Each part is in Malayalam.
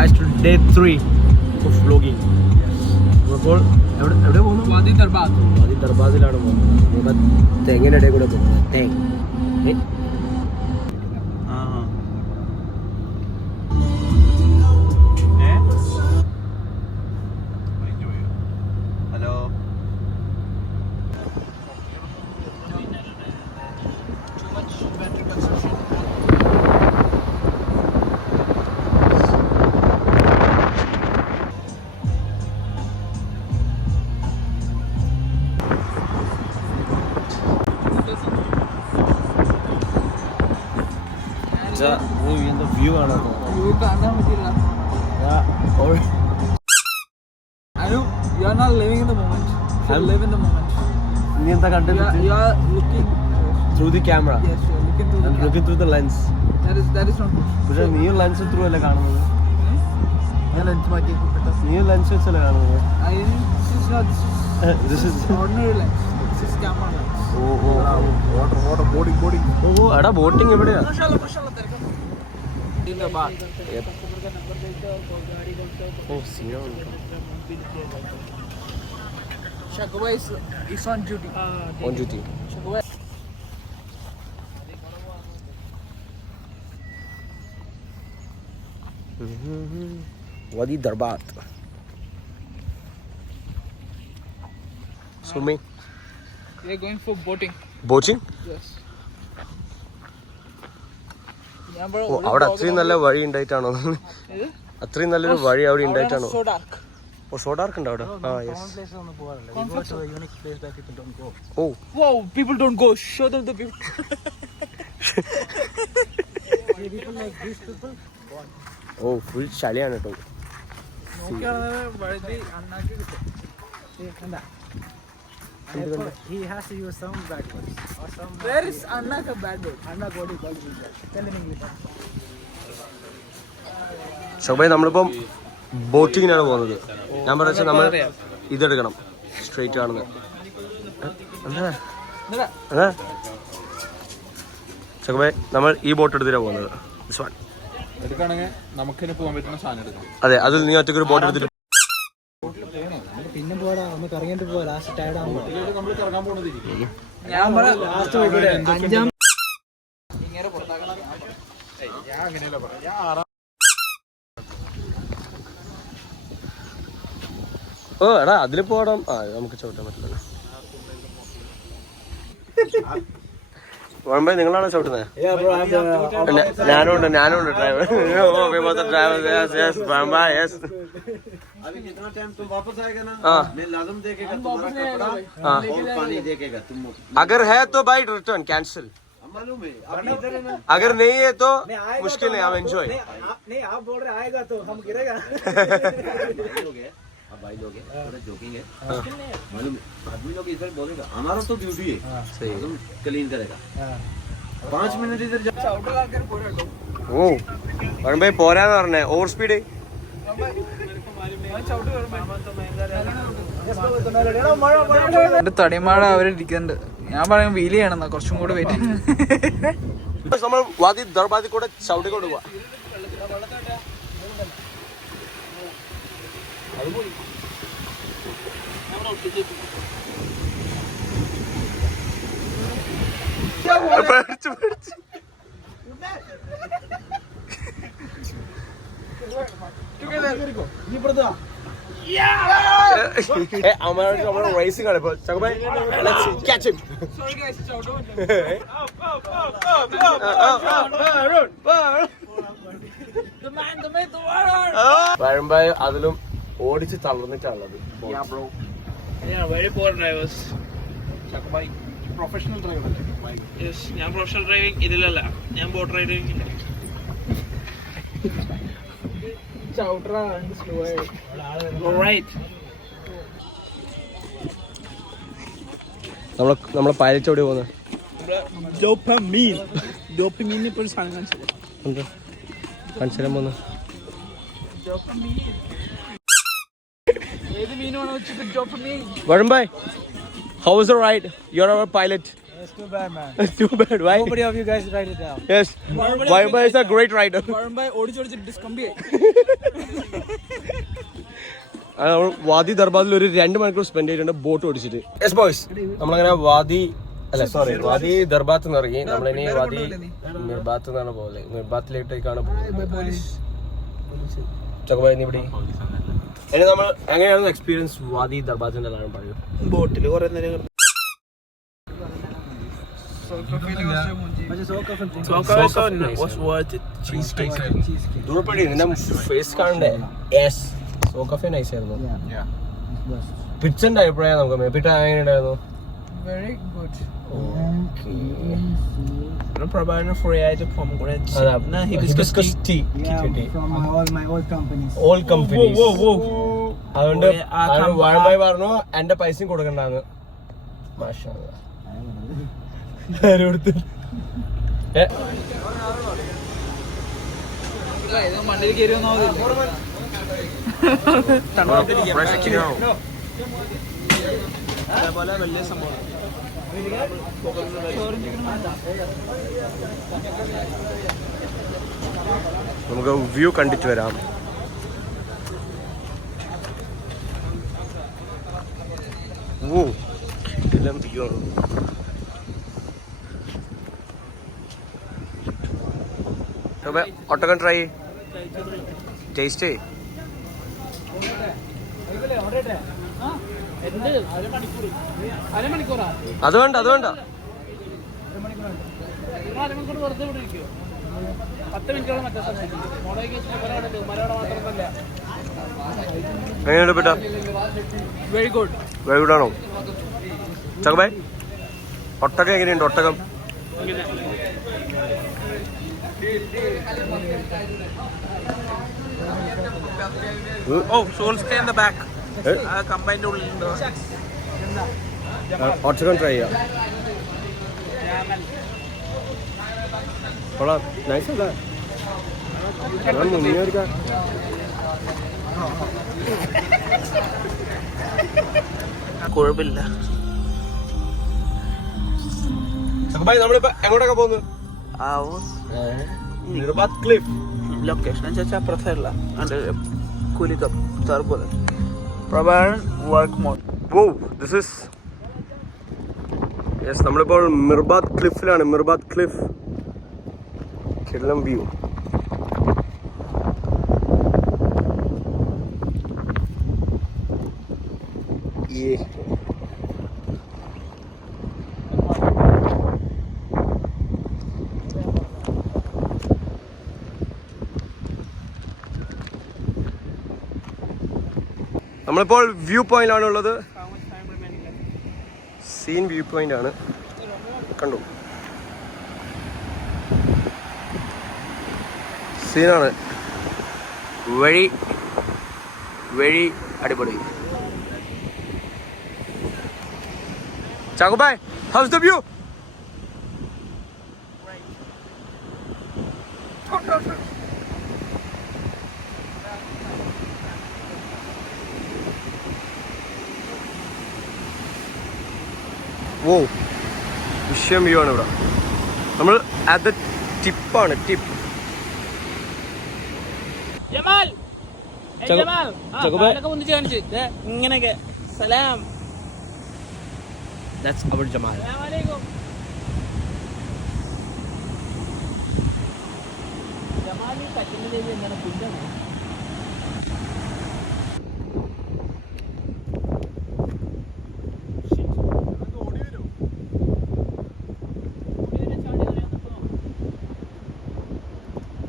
guys to day 3 of vlogging. അപ്പോൾ എവിടെ പോകുന്നു? വാദി ദർബാദ്. വാദി ദർബാദിലാണ് പോകുന്നത്. നമ്മുടെ തെങ്ങിൻ്റെ ഇടയിൽ കൂടെ പോകുന്നത്. തേങ്ങ വ്യൂ കാണാൻ പറ്റില്ല. You are not living in the moment. You live in the moment. നീ എന്താ കണ്ടത്? You are looking through the camera. Yes, you are looking through the looking through the lens. That is not good. പക്ഷേ നീ ലെൻസ് ത്രൂ അല്ലേ കാണുന്നത്? ഞാൻ ലെൻസ് മാറ്റി. നീ ലെൻസ് വെച്ചല്ലേ കാണുന്നത്? This is ordinary lens. This is camera lens. Water boating. എടാ ബോട്ടിംഗ് എവിടെയാ? In the bar. Yep. സീനാണ്. Shagwa is on duty. On duty. Shagwa. Wadi Darbat. Swimming. We are going for boating. Boating? Yes. അവിടെ അത്രയും നല്ല വഴി ഉണ്ടായിട്ടാണോ? അത്രയും നല്ലൊരു വഴി അവിടെ ഉണ്ടായിട്ടാണോ? ഓ സോ ഡാർക്ക് ഉണ്ട് അവിടെ. ഓ wow, people don't go. Show them the people. ഓ ഫുൾ ചളിയാണ് കേട്ടോ. He has to use some bad words. Where is Annaka bad word? Anna body called tell in English. ഷോബൈ നമ്മളിപ്പം ബോട്ടിങ്ങിനാണ് പോകുന്നത്. ഞാൻ പറയുന്നത് നമ്മൾ ഇതെടുക്കണം, സ്ട്രെയിറ്റ് കാണുന്നത്. ഷോബൈ നമ്മൾ ഈ ബോട്ട് എടുത്തിട്ടാണ് പോകുന്നത്. അതെ, അത് നീ ഒറ്റയ്ക്ക് ഒരു ബോട്ട് എടുത്തിട്ട് പിന്നെ പോടാ, ഒന്ന് കറങ്ങിട്ട് പോവാ. ലാസ്റ്റ് ടയർഡ് ആവുമ്പോ ഓ എടാ അതിൽ പോടാം. നമുക്ക് ചവിട്ടാൻ പറ്റില്ല. വഴമ്പേ നിങ്ങളാണോ ചവിട്ടുന്നത്? ഞാനുണ്ട് ഡ്രൈവർ. अगर है तो भाई रिटर्न कैंसिल, अगर नहीं है तो मुश्किल है. हम एंजॉय. नहीं आप बोल रहे आएगा तो हम गिरेगा. भाई लोग हैं, थोड़ा जोकिंग है, मालूम है. आदमी लोग इधर बोलेगा हमारा तो ड्यूटी है, सही तुम क्लीन करेगा. 5 मिनट इधर ഓ വഴമ്പേ പോരാന്ന് പറഞ്ഞേ. Over speed. തടിമാട അവരിരിക്കുന്നുണ്ട്. ഞാൻ പറയും വീല് ചെയ്യണമെന്നാ, കുറച്ചും കൂടെ വെയിറ്റ്. നമ്മൾ വാദി ദർബാദി കൂടെ ചവിട്ടിക്കൊണ്ട് പോവാ. നമ്മുടെ റേസിംഗ് ആണ് ഇപ്പൊ. വരുമ്പോ അതിലും ഓടിച്ച് തളർന്നിട്ടാണുള്ളത്. പ്രൊഫഷണൽ ഡ്രൈവർ അല്ലേ? ഞാൻ പ്രൊഫഷണൽ ഡ്രൈവിംഗ് ഇതിലല്ല, ഞാൻ ബോട്ട് റൈഡിംഗ്. നമ്മളെ പൈലറ്റ് എവിടെ പോകുന്നത്? കാണിച്ചാലും പോകുന്നു. Varun bhai, how was the ride? You're our pilot. It's too bad, man. It's too bad. Why? Nobody of you guys write it down. Yes. Varunbhai is a great rider. Varunbhai ഓടിച്ചോടിച്ച് ഡിസ്കംബി വാദി ദർബാദിൽ ഒരു 2 മണിക്കൂർ സ്പെൻഡ് ചെയ്തിട്ടുണ്ട് ബോട്ട് ഓടിച്ചിട്ട്. യെസ് ബോയ്സ്, നമ്മളങ്ങനെ വാദി ദർബാത്ത് നിന്ന് ഇറങ്ങി. നമ്മളിനി വാദി മിർബാത്ത് എന്നാണ് പോലെ മിർബാത്തിലേക്കാണ് ചക്കബായി ഇവിടെ. ഇനി നമ്മൾ എങ്ങനെയായിരുന്നു എക്സ്പീരിയൻസ് വാദി ദർബാത്തിന്റെ എല്ലാവരും പറയൂ. ബോട്ടിൽ കുറെ നേരം ഫേസ് കാണണ്ടേ? യെസ്, സോക്കഫെ നൈസ് ആയിരുന്നു. പിച്ചന്റെ അഭിപ്രായം നമുക്ക് മേപ്പിട്ട എങ്ങനെയുണ്ടായിരുന്നു? Very good. പ്രഭാകരന് ഫ്രീ ആയിട്ട് hibiscus tea From all my old companies. all companies. അതുകൊണ്ട് വാഴമായി പറഞ്ഞു എന്റെ പൈസയും കൊടുക്കണ്ടാന്ന്. മാഷാഅല്ലാഹ്. മണ്ണിൽ കയറി വന്നാൽ അതേപോലെ വലിയ സംഭവം നമുക്ക് വ്യൂ കണ്ടിട്ട് വരാം. ഓ എല്ലാം വ്യൂ ആണ്. ഒട്ടകം ട്രൈ ടേസ്റ്റ്. അത് വേണ്ട അത് വേണ്ട. എങ്ങനെയുണ്ട് ബേട്ടാ? Very good. വെരി ഗുഡ് ആണോ ചക്കബായ്? ഒട്ടകം എങ്ങനെയുണ്ട്? ഒട്ടകം in the back. Combined ഉള്ളിലുണ്ടോ? ഒട്ടകം ട്രൈ ചെയ്യാം. കൊള്ളാം, നൈസ് അല്ലേ? ഞാൻ മുന്നിയെടുക്കാം. കുഴപ്പമില്ല. ചക്കബായ് നമ്മളിപ്പോ എങ്ങോട്ടൊക്കെ പോകുന്നു? Mirbat cliff. ലൊക്കേഷൻ വെച്ചാൽ അപ്പുറത്തല്ല കുലിക്കം താർപോലെ പ്രഭാകരൻ വർക്ക് മോഡ്. ഓ ദിസ് ഇസ് യെസ്, നമ്മളിപ്പോൾ മിർബാത്ത് ക്ലിഫിലാണ്. മിർബാത്ത് ക്ലിഫ് കിടിലം വ്യൂ. നമ്മളിപ്പോൾ വ്യൂ പോയിന്റിലാണ് ഉള്ളത്. സീൻ വ്യൂ പോയിന്റ് ആണ്. കണ്ടു, സീനാണ്. വഴി വഴി അടിപൊളി. ചാക്കോബായ്, ഹൗസ് ദ വ്യൂ? ഓ വിഷയം വ്യൂ ആണ് ഇവിടെ. നമ്മൾ അറ്റ് ദ ടിപ്പാണ്. ടിപ്പ് ഇങ്ങനെയൊക്കെ സലാം. That's our Jamal.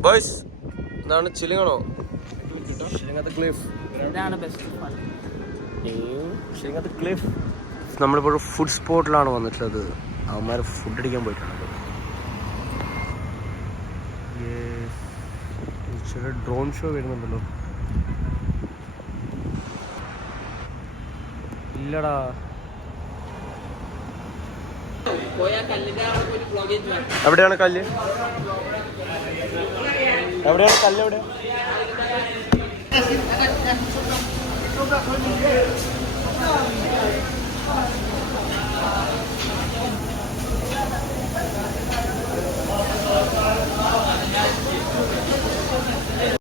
ബോയ്സ്, എന്താണ് ചില്ലിങ്ങാണോ? ശ്രീലങ്കത്തെ ക്ലിഫ്. ശ്രീലങ്കത്തെ ക്ലിഫ്. നമ്മളിപ്പോൾ ഫുഡ് സ്പോട്ടിലാണ് വന്നിട്ടുള്ളത്. അവന്മാർ ഫുഡ് അടിക്കാൻ പോയിട്ടുണ്ട്. ചില ഡ്രോൺ ഷോ വരുന്നുണ്ടല്ലോ. ഇല്ലടാ, എവിടെയാണ് കല്ല്? എവിടെയാണ് കല്ല്? എവിടെ?